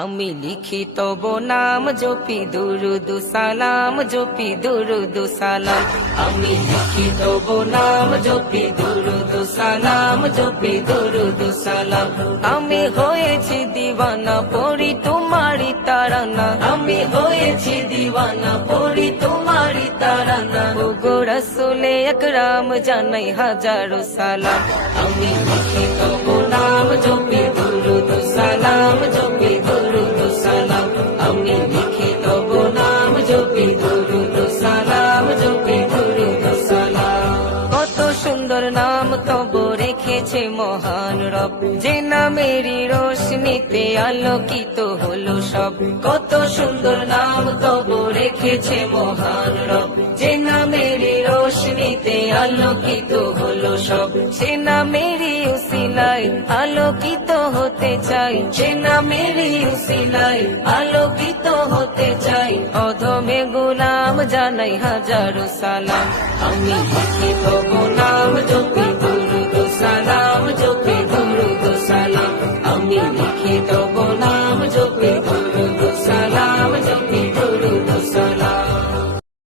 আমি লিখি তব নাম জপি দুরুদু সালাম, জপি দুরুদু সালাম। আমি লিখি তব নাম জপি দুরুদু সালাম, জপি দুরুদু সালাম। আমি হয়েছি দিওয়ানা, পড়ি তোমারি তারানা। আমি হয়েছি দিওয়ানা, পড়ি তোমারি তারানা। ও গো রসুলে একরাম জানাই হাজারো সালাম। আমি লিখি তব নাম জপি সুন্দর নাম তব রেখেছে মহান রব। যে নামেরই রোশনিতে আলোকিত হলো সব। কত সুন্দর নাম তব রেখেছে মহান রব। যে নামেরই রোশনিতে আলোকিত হলো সব। সে নামেরই উসিলায় আলোকিত হতে চাই। যে নামেরই উসিলায় আলোকিত হতে চাই। অধমে গুলাম জানাই হাজারো সালাম। আমি লিখি তব